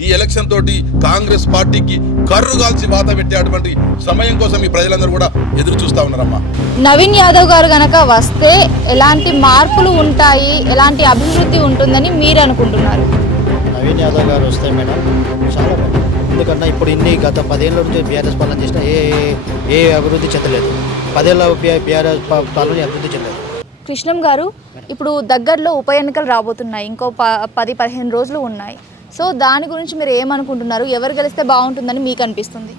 ఈ ఎలక్షన్ తోటి కాంగ్రెస్ పార్టీకి కర్రు కాల్చి వాత పెట్టేటువంటి సమయం కోసం ఈ ప్రజలందరూ కూడా ఎదురు చూస్తా ఉన్నారమ్మా. నవీన్ యాదవ్ గారు గనక వస్తే ఎలాంటి మార్పులు ఉంటాయి ఎలాంటి అభివృద్ధి ఉంటుందని మీరు అనుకుంటున్నారు? నవీన్ యాదవ్ గారు వస్తే మేడం చాలా ఎందుకన్నా ఇప్పుడు ఇన్ని గత పదేళ్ళ నుంచి బీఆర్ఎస్ పాలన చేసిన ఏ ఏ- ఏ అభివృద్ధి చెందలేదు. పదేళ్ళ బీఆర్ఎస్ పాలన అభివృద్ధి చెందలేదు. కృష్ణం గారు ఇప్పుడు దగ్గరలో ఉప ఎన్నికలు రాబోతున్నాయి. ఇంకో ప పది పదిహేను రోజులు ఉన్నాయి. సో దాని గురించి మీరు ఏమనుకుంటున్నారు? ఎవరు గెలిస్తే బాగుంటుందని మీకు అనిపిస్తుంది?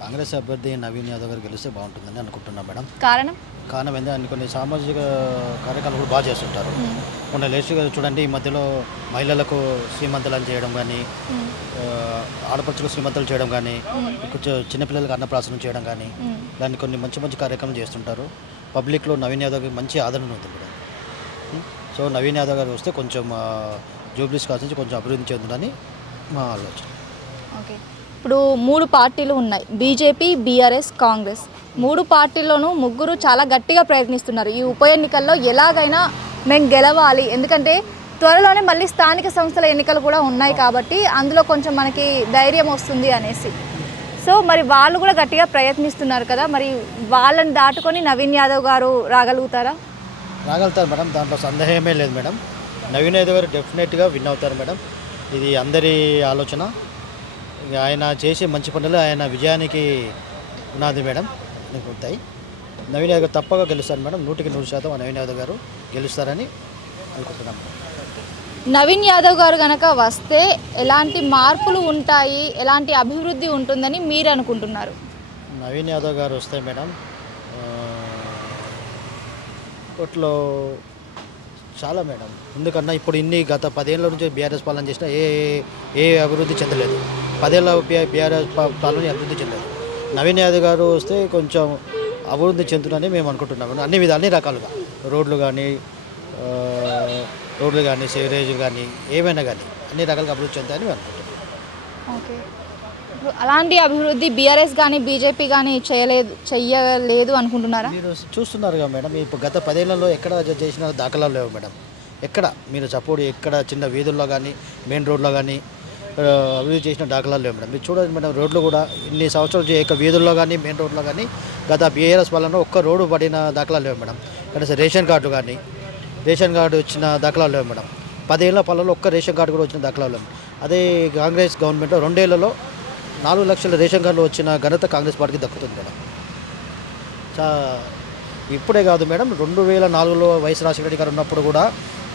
కాంగ్రెస్ అభ్యర్థి నవీన్ యాదవ్ గారు గెలిస్తే బాగుంటుందని అనుకుంటున్నాం మేడం. కారణం? కారణం ఏంటంటే కొన్ని సామాజిక కార్యక్రమాలు కూడా బాగా చేస్తుంటారు. మొన్న లేచి చూడండి ఈ మధ్యలో మహిళలకు శ్రీమంతులను చేయడం కానీ ఆడపడుచులకు శ్రీమంతులు చేయడం కానీ కొంచెం చిన్నపిల్లలకు అన్నప్రాసనం చేయడం కానీ దాన్ని కొన్ని మంచి మంచి కార్యక్రమం చేస్తుంటారు. పబ్లిక్లో నవీన్ యాదవ్కి మంచి ఆదరణ ఉంది మేడం? సో నవీన్ యాదవ్ గారు వస్తే కొంచెం జూబ్లీస్ కాల్స్ నుంచి కొంచెం అభివృద్ధి చెందుదని మా ఆలోచన. ఓకే. ఇప్పుడు మూడు పార్టీలు ఉన్నాయి. BJP BRS Congress. మూడు పార్టీల్లోనూ ముగ్గురు చాలా గట్టిగా ప్రయత్నిస్తున్నారు. ఈ ఉప ఎన్నికల్లో ఎలాగైనా మేము గెలవాలి. ఎందుకంటే త్వరలోనే మళ్ళీ స్థానిక సంస్థల ఎన్నికలు కూడా ఉన్నాయి కాబట్టి అందులో కొంచెం మనకి ధైర్యం వస్తుంది అనేసి. సో మరి వాళ్ళు కూడా గట్టిగా ప్రయత్నిస్తున్నారు కదా మరి వాళ్ళని దాటుకొని నవీన్ యాదవ్ గారు రాగలుగుతారా? రాగలుగుతారు మేడం. దాంట్లో సందేహమే లేదు మేడం. నవీన్ యాదవ్ గారు డెఫినెట్గా విన్ అవుతారు మేడం. ఇది అందరి ఆలోచన. ఆయన చేసే మంచి పనులు ఆయన విజయానికి ఉన్నది మేడం. ఉంటాయి. నవీన్ యాదవ్ తప్పగా గెలుస్తారు మేడం. నూటికి నూరు శాతం నవీన్ యాదవ్ గారు గెలుస్తారని అనుకుంటున్నాం నవీన్ యాదవ్ గారు గనక వస్తే ఎలాంటి మార్పులు ఉంటాయి ఎలాంటి అభివృద్ధి ఉంటుందని మీరు అనుకుంటున్నారు? నవీన్ యాదవ్ గారు వస్తే మేడం ఇప్పట్లో చాలా మేడం. ఎందుకన్నా ఇప్పుడు ఇన్ని గత పదేళ్ళ నుంచి బీఆర్ఎస్ పాలన చేసిన ఏ ఏ- అభివృద్ధి చెందలేదు. పదేళ్ళ బీఆర్ఎస్ పాలన అభివృద్ధి చెందలేదు. నవీన్ యాదవ్ గారు వస్తే కొంచెం అభివృద్ధి చెందుతుందని మేము అనుకుంటున్నాము అన్ని విధాలు అన్ని రకాలుగా. రోడ్లు కానీ రోడ్లు కానీ సివరేజ్ కానీ ఏమైనా కానీ అన్ని రకాలుగా అభివృద్ధి చెందుతాయని మేము అనుకుంటున్నాం. ఓకే. అలాంటి అభివృద్ధి బీఆర్ఎస్ కానీ బీజేపీ కానీ చేయలేదు చెయ్యలేదు అనుకుంటున్నారా? మీరు చూస్తున్నారుగా మేడం ఇప్పుడు గత పదేళ్ళలో ఎక్కడ చేసిన దాఖలాలు లేవు మేడం. ఎక్కడ మీరు సపోర్ట్ ఎక్కడ చిన్న వీధుల్లో కానీ మెయిన్ రోడ్లో కానీ అభివృద్ధి చేసిన దాఖలాలు లేవు మేడం. మీరు చూడండి మేడం రోడ్లు కూడా ఇన్ని సంవత్సరాలు చే- వీధుల్లో కానీ మెయిన్ రోడ్లో కానీ గత బీఆర్ఎస్ వలన ఒక్క రోడ్డు పడిన దాఖలాలు లేవు మేడం. కనీసం రేషన్ కార్డు కానీ రేషన్ కార్డు వచ్చిన దాఖలాలు లేవు మేడం. పదేళ్ళ పాలలో ఒక్క రేషన్ కార్డు కూడా వచ్చిన దాఖలాలు లేవు. అదే కాంగ్రెస్ గవర్నమెంట్లో రెండేళ్ళలో నాలుగు లక్షల రేషన్ కార్డులు వచ్చిన ఘనత కాంగ్రెస్ పార్టీకి దక్కుతుంది మేడం చా ఇప్పుడే కాదు మేడం రెండు వేల నాలుగులో వైఎస్ రాజశేఖర గారు ఉన్నప్పుడు కూడా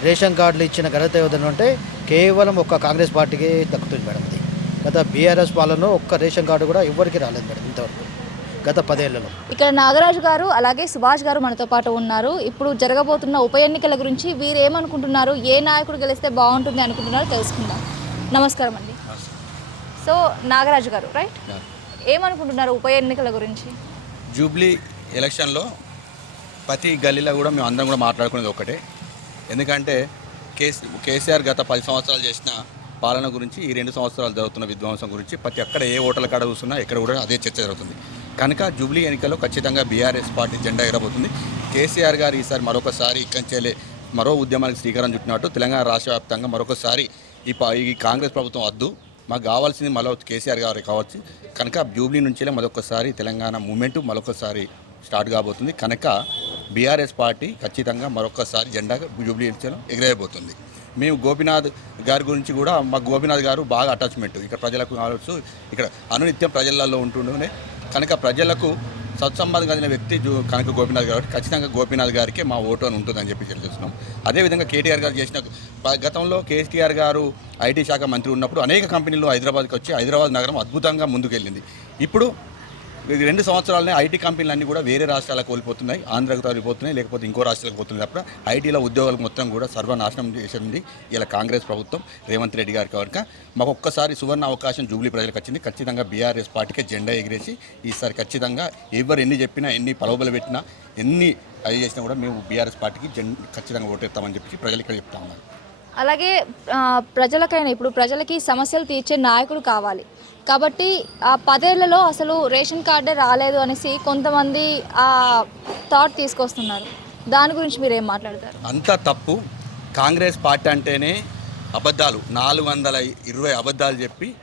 రేషన్ కార్డులు ఇచ్చిన ఘనత ఏదైనా కేవలం ఒక్క కాంగ్రెస్ పార్టీకి దక్కుతుంది మేడం ఇది గత బీఆర్ఎస్ పాలన ఒక్క రేషన్ కార్డు కూడా ఎవరికి రాలేదు మేడం ఇంతవరకు గత పదేళ్ళలో. ఇక్కడ నాగరాజు గారు అలాగే సుభాష్ గారు మనతో పాటు ఉన్నారు. ఇప్పుడు జరగబోతున్న ఉప ఎన్నికల గురించి వీరు ఏమనుకుంటున్నారు ఏ నాయకుడు గెలిస్తే బాగుంటుంది అనుకుంటున్నారో? తెలుసుకుందాం. నమస్కారం అండి. సో నాగరాజు గారు రైట్ ఏమనుకుంటున్నారు ఉప ఎన్నికల గురించి? జూబ్లీ ఎలక్షన్లో ప్రతి గల్లీలో కూడా మేము అందరం కూడా మాట్లాడుకునేది ఒకటే ఎందుకంటే కేసీ కేసీఆర్ గత పది సంవత్సరాలు చేసిన పాలన గురించి ఈ రెండు సంవత్సరాలు జరుగుతున్న విధ్వంసం గురించి ప్రతి ఒక్కడ ఏ ఓటర్ల కాడ చూస్తున్నా ఎక్కడ కూడా అదే చర్చ జరుగుతుంది. కనుక జూబ్లీ ఎన్నికల్లో ఖచ్చితంగా బీఆర్ఎస్ పార్టీ జెండా ఎగరబోతుంది. కేసీఆర్ గారు ఈసారి మరొకసారి ఇక్కంచేలే మరో ఉద్యమానికి శ్రీకారం చుట్టినట్టు తెలంగాణ రాష్ట్ర వ్యాప్తంగా మరొకసారి ఈ పా- ఈ కాంగ్రెస్ ప్రభుత్వం వద్దు మాకు కావాల్సింది మళ్ళీ కేసీఆర్ గారు కావచ్చు. కనుక జూబ్లీ నుంచే మరొకసారి తెలంగాణ మూమెంట్ మరొకసారి స్టార్ట్ కాబోతుంది. కనుక బీఆర్ఎస్ పార్టీ ఖచ్చితంగా మరొకసారి జెండా జూబ్లీ నుంచే ఎగిరేయబోతుంది. మేము గోపీనాథ్ గారి గురించి కూడా మా గోపీనాథ్ గారు బాగా అటాచ్మెంట్ ఇక్కడ ప్రజలకు కావచ్చు ఇక్కడ అనునిత్యం ప్రజలలో ఉంటుండే కనుక ప్రజలకు సత్సంబంధం కలిగిన వ్యక్తి కనక కనుక గోపీనాథ్ గారు ఖచ్చితంగా గోపీనాథ్ గారికి మా ఓటు అని ఉంటుందని చెప్పి తెలియజేస్తున్నాం అదేవిధంగా కేటీఆర్ గారు చేసిన గతంలో కేసీఆర్ గారు ఐటీ శాఖ మంత్రి ఉన్నప్పుడు అనేక కంపెనీలు హైదరాబాద్కి వచ్చి హైదరాబాద్ నగరం అద్భుతంగా ముందుకెళ్ళింది. ఇప్పుడు ఇది రెండు సంవత్సరాలనే ఐటీ కంపెనీలు అన్నీ కూడా వేరే రాష్ట్రాలకు వెళ్ళిపోతున్నాయి. ఆంధ్రకు తరలిపోతున్నాయి లేకపోతే ఇంకో రాష్ట్రాలకు పోతున్నాయి తప్ప ఐటీలో ఉద్యోగాలు మొత్తం కూడా సర్వనాశనం చేసింది ఇలా కాంగ్రెస్ ప్రభుత్వం రేవంత్ రెడ్డి గారి కనుక. మాకు ఒక్కసారి సువర్ణ అవకాశం జూబ్లీ ప్రజలకు వచ్చింది. ఖచ్చితంగా బీఆర్ఎస్ పార్టీకి జెండా ఎగిరేసి ఈసారి ఖచ్చితంగా ఎవరు ఎన్ని చెప్పినా ఎన్ని పలవబలు పెట్టినా ఎన్ని అది చేసినా కూడా మేము బీఆర్ఎస్ పార్టీకి జెండా ఖచ్చితంగా ఓటేస్తామని చెప్పి ప్రజలు ఇక్కడ చెప్తా ఉన్నారు. అలాగే ప్రజలకైనా ఇప్పుడు ప్రజలకి సమస్యలు తీర్చే నాయకుడు కావాలి. కాబట్టి ఆ పదేళ్ళలో అసలు రేషన్ కార్డే రాలేదు అనేసి కొంతమంది ఆ థాట్ తీసుకొస్తున్నారు. దాని గురించి మీరు ఏం మాట్లాడతారు? అంతా తప్పు. కాంగ్రెస్ పార్టీ అంటేనే అబద్ధాలు. నాలుగు వందల ఇరవై అబద్ధాలు చెప్పి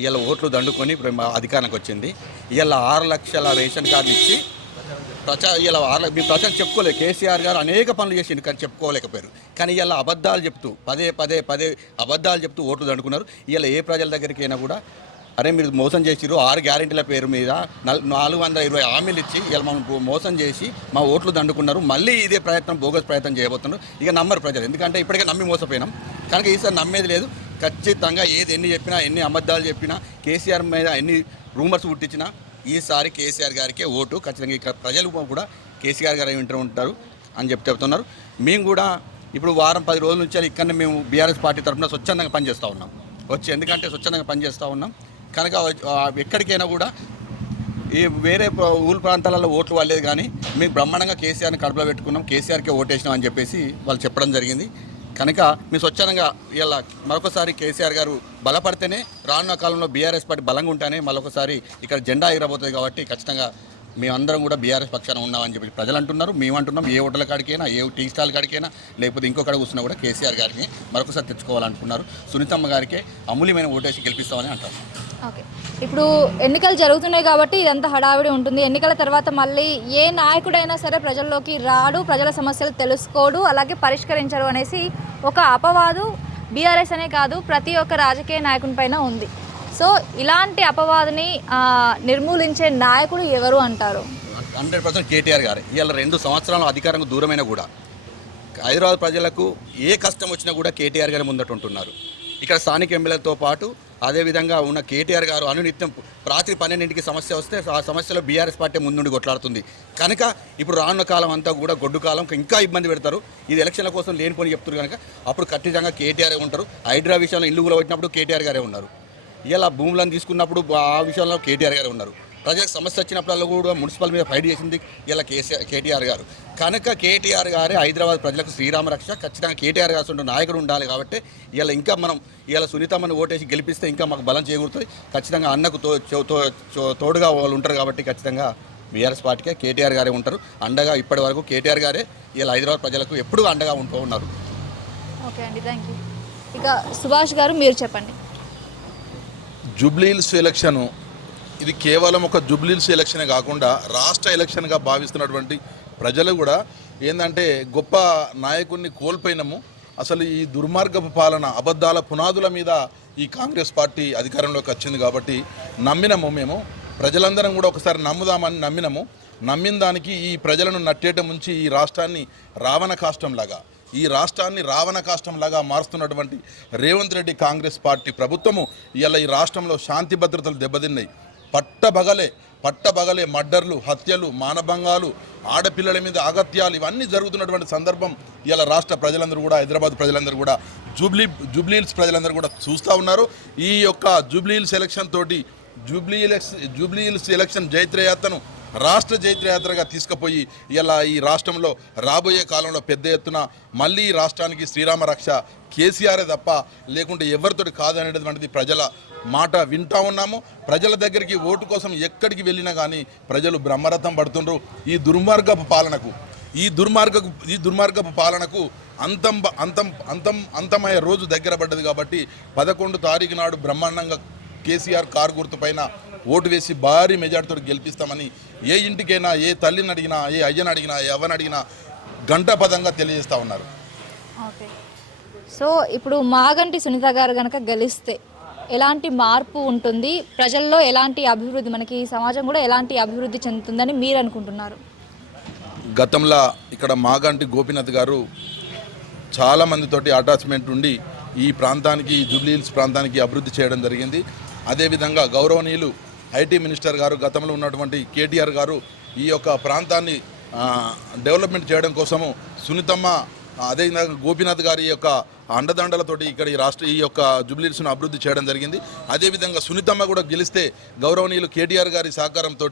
ఇవాళ ఓట్లు దండుకొని అధికారానికి వచ్చింది. ఇవాళ ఆరు లక్షల రేషన్ కార్డు ఇచ్చి ప్రచారం ఇలా ఆరు లక్ష- ప్రచారం చెప్పుకోలేదు కేసీఆర్ గారు అనేక పనులు చేసిండు కానీ చెప్పుకోలేకపోయారు. కానీ ఇలా అబద్ధాలు చెప్తూ పదే పదే పదే అబద్ధాలు చెప్తూ ఓట్లు దండుకున్నారు. ఇలా ఏ ప్రజల దగ్గరికి అయినా కూడా అరే మీరు మోసం చేసిరు ఆరు గ్యారెంటీల పేరు మీద నాలుగు వందల ఇరవై హామీలు ఇచ్చి ఇలా మనం మోసం చేసి మా ఓట్లు దండుకున్నారు. మళ్ళీ ఇదే ప్రయత్నం బోగస్ ప్రయత్నం చేయబోతున్నారు. ఇక నమ్మరు ప్రజలు. ఎందుకంటే ఇప్పటికే నమ్మి మోసపోయినాం. కనుక ఈసారి నమ్మేది లేదు. ఖచ్చితంగా ఏది ఎన్ని చెప్పినా ఎన్ని అబద్ధాలు చెప్పినా కేసీఆర్ మీద ఎన్ని రూమర్స్ పుట్టించినా ఈసారి కేసీఆర్ గారికే ఓటు. ఖచ్చితంగా ఇక్కడ ప్రజలు కూడా కేసీఆర్ గారు వింటూ ఉంటారు అని చెప్పి చెప్తున్నారు. మేము కూడా ఇప్పుడు వారం పది రోజుల నుంచి ఇక్కడ మేము బీఆర్ఎస్ పార్టీ తరఫున స్వచ్ఛందంగా పనిచేస్తూ ఉన్నాం. వచ్చి ఎందుకంటే స్వచ్ఛందంగా పనిచేస్తూ ఉన్నాం. కనుక ఎక్కడికైనా కూడా ఈ వేరే ఊరు ప్రాంతాలలో ఓట్లు వాళ్ళేది కానీ మేము బ్రహ్మాండంగా కేసీఆర్ని కడుపులో పెట్టుకున్నాం కేసీఆర్కే ఓటేసినాం అని చెప్పేసి వాళ్ళు చెప్పడం జరిగింది. కనుక మీ స్వచ్ఛందంగా ఇలా మరొకసారి కేసీఆర్ గారు బలపడితేనే రానున్న కాలంలో బీఆర్ఎస్ పార్టీ బలంగా ఉంటేనే మరొకసారి ఇక్కడ జెండా ఎగరబోతుంది కాబట్టి ఖచ్చితంగా మేమందరం కూడా బీఆర్ఎస్ పక్షాన ఉన్నామని చెప్పి ప్రజలు అంటున్నారు మేము అంటున్నాం ఏ హోటల్ కాడికైనా ఏ టీ స్టాల్ కాడికైనా లేకపోతే ఇంకొకటి కూర్చున్నా కూడా కేసీఆర్ గారిని మరొకసారి తెచ్చుకోవాలనుకున్నారు సునీతమ్మ గారికి అమూల్యమైన ఓటేసి గెలిపిస్తామని అంటారు. ఓకే. ఇప్పుడు ఎన్నికలు జరుగుతున్నాయి కాబట్టి ఇదంతా హడావిడి ఉంటుంది. ఎన్నికల తర్వాత మళ్ళీ ఏ నాయకుడైనా సరే ప్రజల్లోకి రాడు ప్రజల సమస్యలు తెలుసుకోడు అలాగే పరిష్కరించడు అనేసి ఒక అపవాదు బీఆర్ఎస్ అనే కాదు ప్రతి ఒక్క రాజకీయ నాయకుని పైన ఉంది. సో ఇలాంటి అపవాదిని నిర్మూలించే నాయకుడు ఎవరు అంటారు? హండ్రెడ్ పర్సెంట్ కేటీఆర్ గారు. ఇవాళ రెండు సంవత్సరాల అధికారంకు దూరమైన కూడా హైదరాబాద్ ప్రజలకు ఏ కష్టం వచ్చినా కూడా కేటీఆర్ గారు ముందట ఉంటున్నారు. ఇక్కడ స్థానిక ఎమ్మెల్యేలతో పాటు అదేవిధంగా ఉన్న కేటీఆర్ గారు అనునిత్యం రాత్రి పన్నెండింటికి సమస్య వస్తే ఆ సమస్యలో బీఆర్ఎస్ పార్టీ ముందుండి కొట్లాడుతుంది. కనుక ఇప్పుడు రానున్న కాలం అంతా కూడా గొడ్డు కాలం ఇంకా ఇబ్బంది పెడతారు. ఇది ఎలక్షన్ల కోసం లేనిపోని చెప్తారు కనుక అప్పుడు ఖచ్చితంగా కేటీఆర్ ఉంటారు. హైడ్రా విషయంలో ఇల్లు కూడా పెట్టినప్పుడు కేటీఆర్ గారే ఉన్నారు. ఇలా భూములను తీసుకున్నప్పుడు ఆ విషయంలో కేటీఆర్ గారు ఉన్నారు. ప్రజలకు సమస్య వచ్చినప్పుడల్లా కూడా మున్సిపల్ మీద ఫైట్ చేసింది ఇలా కేసీఆర్ కేటీఆర్ గారు. కనుక కేటీఆర్ గారే హైదరాబాద్ ప్రజలకు శ్రీరామ రక్ష ఖచ్చితంగా కేటీఆర్ గారు ఉండే నాయకుడు ఉండాలి కాబట్టి ఇలా ఇంకా మనం ఇలా సునీతమ్మని ఓటేసి గెలిపిస్తే ఇంకా మాకు బలం చేకూరుతుంది. ఖచ్చితంగా అన్నకు తో తో- తోడుగా వాళ్ళు ఉంటారు కాబట్టి ఖచ్చితంగా బీఆర్ఎస్ పార్టీకే కేటీఆర్ గారే ఉంటారు. అండగా ఇప్పటి వరకు కేటీఆర్ గారే ఇలా హైదరాబాద్ ప్రజలకు ఎప్పుడూ అండగా ఉంటూ ఉన్నారు. ఓకే అండి థ్యాంక్ యూ ఇక సుభాష్ గారు మీరు చెప్పండి. జూబ్లీహిల్స్ ఎలక్షన్ ఇది కేవలం ఒక జూబ్లీహిల్స్ ఎలక్షనే కాకుండా రాష్ట్ర ఎలక్షన్గా భావిస్తున్నటువంటి ప్రజలు కూడా ఏంటంటే గొప్ప నాయకుడిని కోల్పోయినాము. అసలు ఈ దుర్మార్గపు పాలన అబద్ధాల పునాదుల మీద ఈ కాంగ్రెస్ పార్టీ అధికారంలోకి వచ్చింది కాబట్టి నమ్మినము మేము. ప్రజలందరం కూడా ఒకసారి నమ్ముదామని నమ్మినము. నమ్మిన దానికి ఈ ప్రజలను నట్టేట ముంచి ఈ రాష్ట్రాన్ని రావణ కాష్టంలాగా ఈ రాష్ట్రాన్ని రావణ కాష్టంలాగా మారుస్తున్నటువంటి రేవంత్ రెడ్డి కాంగ్రెస్ పార్టీ ప్రభుత్వము ఇవాళ ఈ రాష్ట్రంలో శాంతి భద్రతలు దెబ్బతిన్నాయి. పట్టబగలే పట్టబగలే మర్డర్లు హత్యలు మానభంగాలు ఆడపిల్లల మీద అగత్యాలు ఇవన్నీ జరుగుతున్నటువంటి సందర్భం ఇవాళ రాష్ట్ర ప్రజలందరూ కూడా హైదరాబాద్ ప్రజలందరూ కూడా జూబ్లీ జూబ్లీహిల్స్ ప్రజలందరూ కూడా చూస్తూ ఉన్నారు. ఈ యొక్క జూబ్లీహిల్స్ ఎలక్షన్ తోటి జూబ్లీ ఎలక్షన్ జూబ్లీహిల్స్ ఎలక్షన్ జైత్రయాత్రను రాష్ట్ర జైత్రయాత్రగా తీసుకుపోయి ఇలా ఈ రాష్ట్రంలో రాబోయే కాలంలో పెద్ద ఎత్తున మళ్ళీ ఈ రాష్ట్రానికి శ్రీరామ రక్ష కేసీఆరే తప్ప లేకుంటే ఎవరితోటి కాదనేటువంటిది ప్రజల మాట వింటా ఉన్నాము. ప్రజల దగ్గరికి ఓటు కోసం ఎక్కడికి వెళ్ళినా కానీ ప్రజలు బ్రహ్మరథం పడుతుండ్రు. ఈ దుర్మార్గపు పాలనకు ఈ దుర్మార్గపు ఈ దుర్మార్గపు పాలనకు అంతం అంతం అంతం అంతమయ్యే రోజు దగ్గర పడ్డది కాబట్టి పదకొండు తారీఖు నాడు బ్రహ్మాండంగా కేసీఆర్ కారు గుర్తు పైన ఓటు వేసి భారీ మెజార్టీతో గెలిపిస్తామని ఏ ఇంటికైనా ఏ తల్లిని అడిగినా ఏ అయ్యని అడిగినా ఏ అవ్వని అడిగినా గంటపదంగా తెలియజేస్తా ఉన్నారు. సో ఇప్పుడు మాగంటి సునీత గారు కనుక గెలిస్తే ఎలాంటి మార్పు ఉంటుంది? ప్రజల్లో ఎలాంటి అభివృద్ధి మనకి ఈ సమాజం కూడా ఎలాంటి అభివృద్ధి చెందుతుందని మీరు అనుకుంటున్నారు? గతంలో ఇక్కడ మాగంటి గోపీనాథ్ గారు చాలా మందితోటి అటాచ్మెంట్ ఉండి ఈ ప్రాంతానికి ఈ జూబ్లీ హిల్స్ ప్రాంతానికి అభివృద్ధి చేయడం జరిగింది. అదేవిధంగా గౌరవనీయులు ఐటీ మినిస్టర్ గారు గతంలో ఉన్నటువంటి కేటీఆర్ గారు ఈ యొక్క ప్రాంతాన్ని డెవలప్మెంట్ చేయడం కోసము సునీతమ్మ అదేవిధంగా గోపీనాథ్ గారి యొక్క అండదండలతోటి ఇక్కడ ఈ రాష్ట్ర ఈ యొక్క జూబ్లీహిల్స్ను అభివృద్ధి చేయడం జరిగింది. అదేవిధంగా సునీతమ్మ కూడా గెలిస్తే గౌరవనీయులు కేటీఆర్ గారి సహకారంతో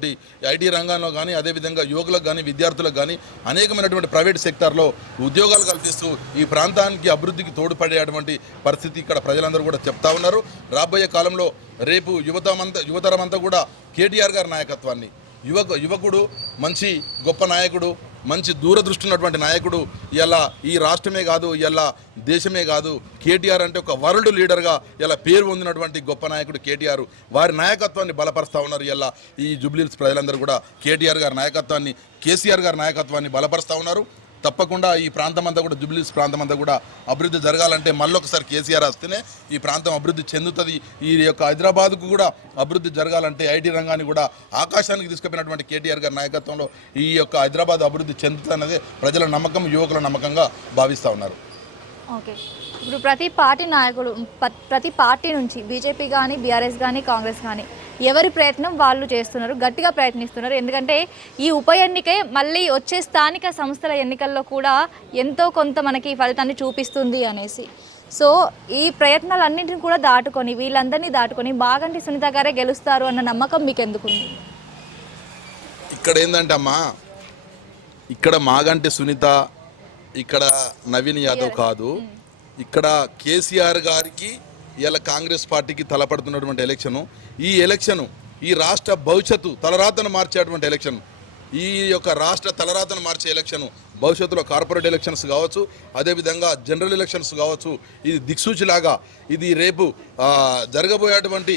ఐటీ రంగంలో కానీ అదేవిధంగా యువకులకు కానీ విద్యార్థులకు కానీ అనేకమైనటువంటి ప్రైవేట్ సెక్టార్లో ఉద్యోగాలు కల్పిస్తూ ఈ ప్రాంతానికి అభివృద్ధికి తోడ్పడేటువంటి పరిస్థితి ఇక్కడ ప్రజలందరూ కూడా చెప్తా ఉన్నారు. రాబోయే కాలంలో రేపు యువతమంతా యువతరమంతా కూడా కేటీఆర్ గారి నాయకత్వాన్ని యువకు యువకుడు మంచి గొప్ప నాయకుడు మంచి దూరదృష్టి ఉన్నటువంటి నాయకుడు ఇలా ఈ రాష్ట్రమే కాదు ఇలా దేశమే కాదు. కేటీఆర్ అంటే ఒక వరల్డ్ లీడర్గా ఇలా పేరు పొందినటువంటి గొప్ప నాయకుడు కేటీఆర్. వారి నాయకత్వాన్ని బలపరుస్తూ ఉన్నారు ఇలా ఈ జుబ్లీల్స్ ప్రజలందరూ కూడా. కేటీఆర్ గారి నాయకత్వాన్ని కేసీఆర్ గారి నాయకత్వాన్ని బలపరుస్తూ ఉన్నారు. తప్పకుండా ఈ ప్రాంతం అంతా కూడా జూబ్లీస్ ప్రాంతం అంతా కూడా అభివృద్ధి జరగాలంటే మళ్ళొకసారి కేసీఆర్ వస్తేనే ఈ ప్రాంతం అభివృద్ధి చెందుతుంది. ఈ యొక్క హైదరాబాద్కు కూడా అభివృద్ధి జరగాలంటే ఐటీ రంగాన్ని కూడా ఆకాశానికి తీసుకుపోయినటువంటి కేటీఆర్ గారి నాయకత్వంలో ఈ యొక్క హైదరాబాద్ అభివృద్ధి చెందుతున్నదే ప్రజల నమ్మకం యువకుల నమ్మకంగా భావిస్తూ ఉన్నారు. ఓకే. ఇప్పుడు ప్రతి పార్టీ నాయకుడు ప- ప్రతి పార్టీ నుంచి బీజేపీ కానీ బీఆర్ఎస్ కానీ కాంగ్రెస్ కానీ ఎవరి ప్రయత్నం వాళ్ళు చేస్తున్నారు గట్టిగా ప్రయత్నిస్తున్నారు. ఎందుకంటే ఈ ఉప ఎన్నికే మళ్ళీ వచ్చే స్థానిక సంస్థల ఎన్నికల్లో కూడా ఎంతో కొంత మనకి ఫలితాన్ని చూపిస్తుంది అనేసి. సో ఈ ప్రయత్నాలన్నింటిని కూడా దాటుకొని వీళ్ళందరినీ దాటుకొని బాగంటి సునీత గారే గెలుస్తారు అన్న నమ్మకం మీకు ఎందుకుంది ఇక్కడ ఏంటంటే అమ్మా ఇక్కడ మాగంటి సునీత ఇక్కడ నవీన్ యాదవ్ కాదు. ఇక్కడ కేసీఆర్ గారికి ఇలా కాంగ్రెస్ పార్టీకి తలపడుతున్నటువంటి ఎలక్షను ఈ ఎలక్షను ఈ రాష్ట్ర భవిష్యత్తు తలరాతను మార్చేటువంటి ఎలక్షన్ ఈ యొక్క రాష్ట్ర తలరాతను మార్చే ఎలక్షన్ భవిష్యత్తులో కార్పొరేట్ ఎలక్షన్స్ కావచ్చు అదేవిధంగా జనరల్ ఎలక్షన్స్ కావచ్చు ఇది దిక్సూచిలాగా ఇది రేపు జరగబోయేటువంటి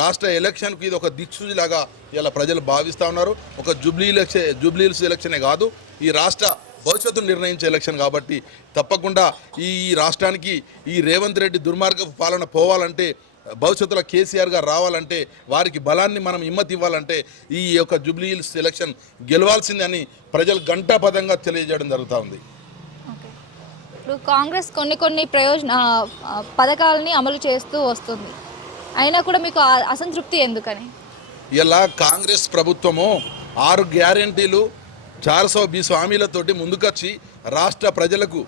రాష్ట్ర ఎలక్షన్కి ఇది ఒక దిక్సూచిలాగా ఇలా ప్రజలు భావిస్తూ ఉన్నారు. ఒక జూబ్లీ ఎలక్షన్ జూబ్లీహిల్స్ ఎలక్షనే కాదు ఈ రాష్ట్ర భవిష్యత్తును నిర్ణయించే ఎలక్షన్ కాబట్టి తప్పకుండా ఈ రాష్ట్రానికి ఈ రేవంత్ రెడ్డి దుర్మార్గపు పాలన పోవాలంటే భవిష్యత్తులో కేసీఆర్ గారు రావాలంటే వారికి బలాన్ని మనం హిమ్మతి ఇవ్వాలంటే ఈ యొక్క జూబ్లీ హిల్స్ ఎలక్షన్ గెలవాల్సిందని ప్రజలు గంటాపదంగా తెలియజేయడం జరుగుతూ ఉంది. ఇప్పుడు కాంగ్రెస్ కొన్ని కొన్ని ప్రయోజన పథకాలని అమలు చేస్తూ వస్తుంది. అయినా కూడా మీకు అసంతృప్తి ఎందుకని? ఇలా కాంగ్రెస్ ప్రభుత్వము ఆరు గ్యారెంటీలు చారసో బీసు హామీలతోటి ముందుకొచ్చి రాష్ట్ర ప్రజలకు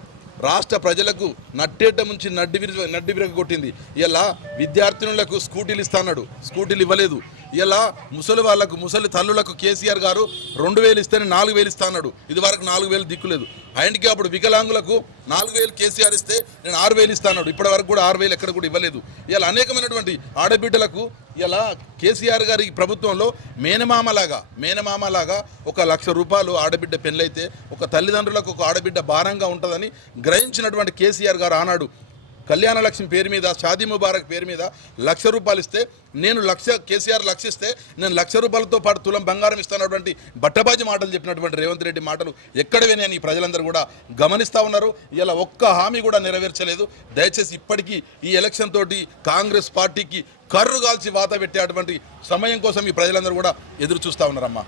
రాష్ట్ర ప్రజలకు నట్టేట ముంచి నడ్డి విరి నడ్డి విరగ కొట్టింది. ఇలా విద్యార్థినులకు స్కూటీలు ఇస్తాన్నాడు స్కూటీలు ఇవ్వలేదు. ఇలా ముసలి వాళ్ళకు ముసలి తల్లులకు కేసీఆర్ గారు రెండు వేలు ఇస్తేనే నాలుగు వేలు ఇస్తా అన్నాడు. ఇది వరకు నాలుగు వేలు దిక్కులేదు ఆయనకి అప్పుడు వికలాంగులకు నాలుగు వేలు కేసీఆర్ ఇస్తే నేను ఆరు వేలు ఇస్తా అన్నాడు. ఇప్పటి వరకు కూడా ఆరు వేలు ఎక్కడ కూడా ఇవ్వలేదు. ఇలా అనేకమైనటువంటి ఆడబిడ్డలకు ఇలా కేసీఆర్ గారి ప్రభుత్వంలో మేనమామలాగా మేనమామలాగా ఒక లక్ష రూపాయలు ఆడబిడ్డ పెళ్ళైతే ఒక తల్లిదండ్రులకు ఒక ఆడబిడ్డ భారంగా ఉంటుందని గ్రహించినటువంటి కేసీఆర్ గారు ఆనాడు కళ్యాణ లక్ష్మి పేరు మీద షాదీ ముబారక్ పేరు మీద లక్ష రూపాయలు ఇస్తే నేను లక్ష కేసీఆర్ లక్ష ఇస్తే నేను లక్ష రూపాయలతో పాటు తులం బంగారం ఇస్తానటువంటి బట్టబాజీ మాటలు చెప్పినటువంటి రేవంత్ రెడ్డి మాటలు ఎక్కడ వినని ప్రజలందరూ కూడా గమనిస్తూ ఉన్నారు. ఇలా ఒక్క హామీ కూడా నెరవేర్చలేదు. దయచేసి ఇప్పటికీ ఈ ఎలక్షన్ తోటి కాంగ్రెస్ పార్టీకి కర్రు కాల్చి వాత పెట్టేటువంటి సమయం కోసం ఈ ప్రజలందరూ కూడా ఎదురు చూస్తూ ఉన్నారమ్మా.